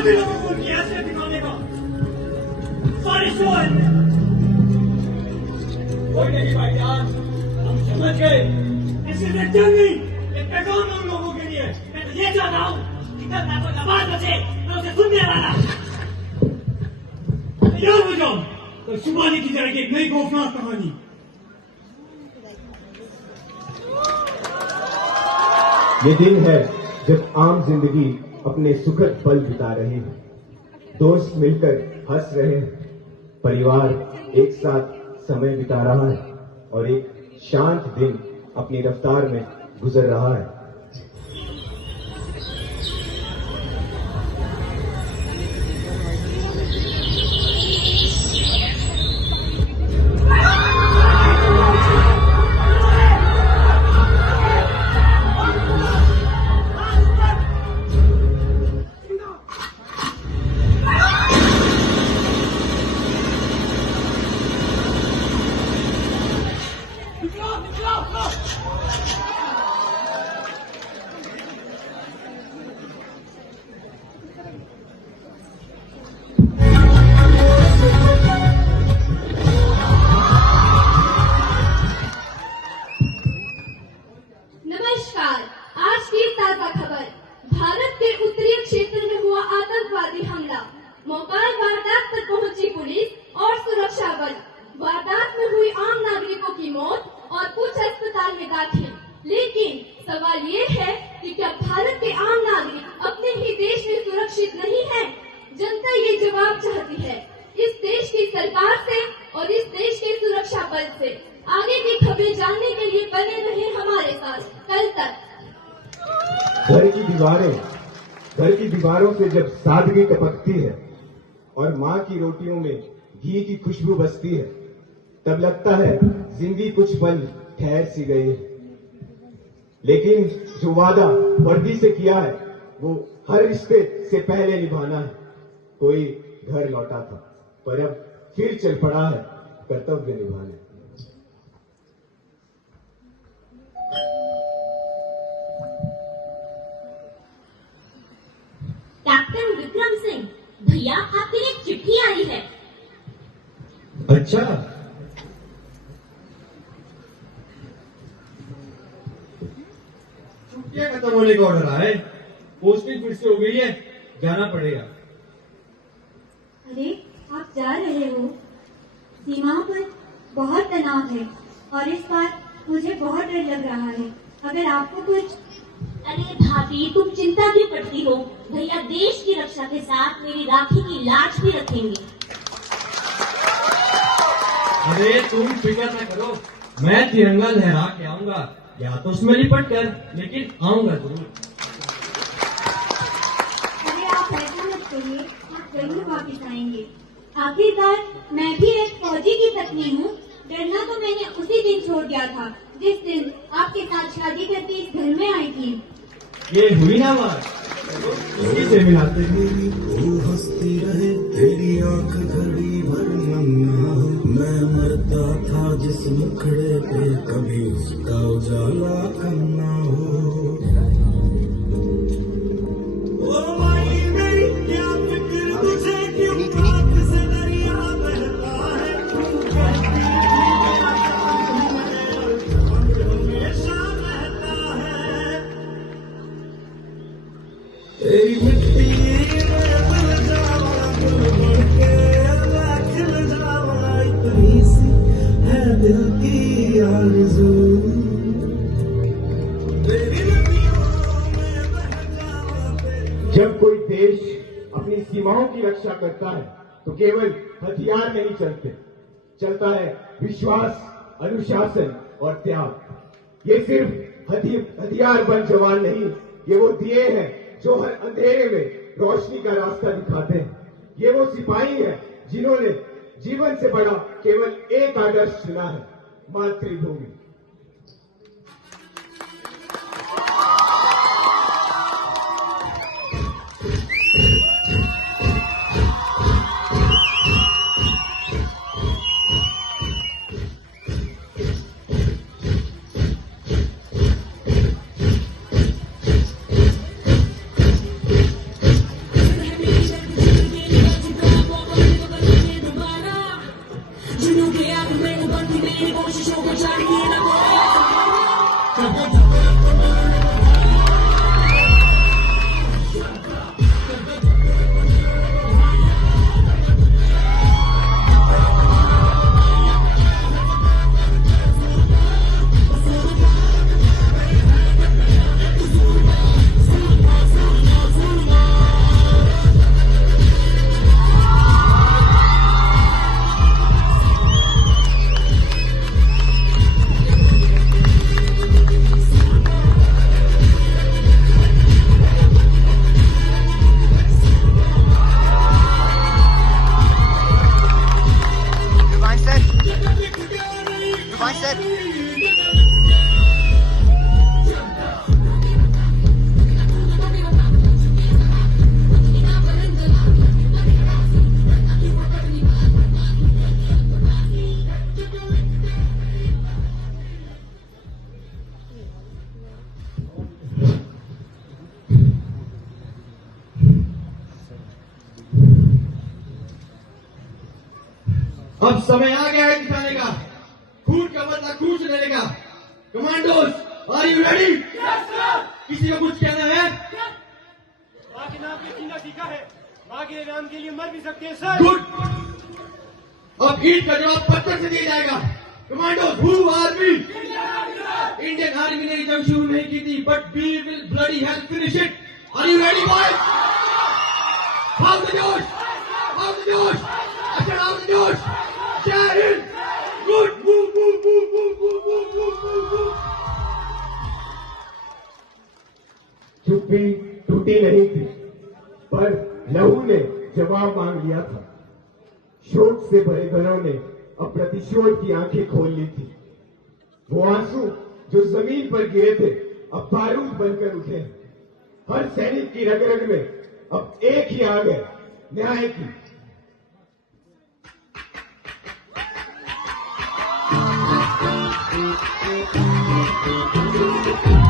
सभी लोगों को उनकी हैसियत दिखाने का सारी शो है। कोई नहीं भाईजान, हम समझ गए। इस जंग नहीं, ये पैगाम है उन लोगों के लिए। मैं तो ये चाहता हूँ कि जब ना कोई आवाज बचे मैं उसे सुनने वाला तैयार हो जाओ, तो शुभानी की जाएगी एक नई खौफनाक कहानी। ये दिन है जब आम जिंदगी अपने सुखद पल बिता रहे हैं, दोस्त मिलकर हंस रहे हैं, परिवार एक साथ समय बिता रहा है और एक शांत दिन अपनी रफ्तार में गुजर रहा है। मोकाल वारदात तक पहुंची पुलिस और सुरक्षा बल। वारदात में हुई आम नागरिकों की मौत और कुछ अस्पताल में दाखिल। लेकिन सवाल ये है कि क्या भारत के आम नागरिक अपने ही देश में सुरक्षित नहीं है? जनता ये जवाब चाहती है इस देश की सरकार से और इस देश के सुरक्षा बल से। आगे की खबरें जानने के लिए बने रहे हमारे साथ कल तक। घर की दीवारों से जब सादगी टपकती है और माँ की रोटियों में घी की खुशबू बसती है, तब लगता है जिंदगी कुछ पल ठहर सी गई है। लेकिन जो वादा वर्दी से किया है वो हर रिश्ते से पहले निभाना है। कोई घर लौटा था पर अब फिर चल पड़ा है कर्तव्य निभाने। कैप्टन विक्रम सिंह, भैया आपकी एक चिट्ठी आई है। अच्छा, छुट्टियां खत्म होने का ऑर्डर आया है, पोस्टिंग फिर से हो गई है, जाना पड़ेगा। अरे आप जा रहे हो? सीमाओं पर बहुत तनाव है और इस बार मुझे बहुत डर लग रहा है। अगर आपको कुछ। अरे भाभी, तुम चिंता क्यों करती हो? भैया देश की रक्षा के साथ मेरी राखी की लाज भी रखेंगे। अरे तुम फिक्र न करो, मैं तिरंगा लहरा के आऊंगा, या तो उसमें लिपट कर, लेकिन आऊंगा जरूर। अरे आप ऐसा मत करिए, आप जरूर वापिस आएंगे। आखिरकार मैं भी एक फौजी की पत्नी हूँ। डरना तो मैंने उसी दिन छोड़ दिया था जिस दिन आपके साथ शादी करके इस घर में आई थी। ये हुई ना बात, इसी से मिलाते हैं। हंसती रहे तेरी आंख घड़ी भर नन्ना, मैं मरता था जिस मुखड़े पे कभी उसका उजाला करना हो। ओ माई मेरी क्या फिक्र तुझे, क्यों आंख से दरिया बहता है, हमेशा रहता है तेरी मिट्टी में मिल जावा, गुल बढ़ के मैं खिल जावा, इतनी सी है दिल की आरज़ू, तेरी नदियों में बह जावा। जब कोई देश अपनी सीमाओं की रक्षा करता है तो केवल हथियार नहीं चलता है विश्वास, अनुशासन और त्याग। ये सिर्फ हथियार बंद जवान नहीं, ये वो दिए हैं जो हर अंधेरे में रोशनी का रास्ता दिखाते हैं। ये वो सिपाही हैं जिन्होंने जीवन से बड़ा केवल एक आदर्श चुना है, मातृभूमि। अब समय आ गया है दिखाने का, खून का बदला खून से लेने का। Commandos, are you ready? किसी को कुछ कहना है? माँ के नाम पे जीना सीखा है, माँ के नाम के लिए मर भी सकते हैं सर। गुड। अब ईट का जवाब पत्थर से दिया जाएगा। Commandos, who army? Indian Army ने जंग शुरू नहीं की थी, but we will bloody hell finish it. Are you ready boys? How the जोश, हाउ द जोश, अच्छा हाउ द जोश। जय हिंद। गुड। चुप्पी टूटी नहीं थी, पर लहू ने जवाब मांग लिया था। शोक से भरे घरों ने अब प्रतिशोध की आंखें खोल ली थी। वो आंसू जो जमीन पर गिरे थे अब बारूद बनकर उठे हैं। हर सैनिक की रग रग में अब एक ही आग है, न्याय की। Thank you.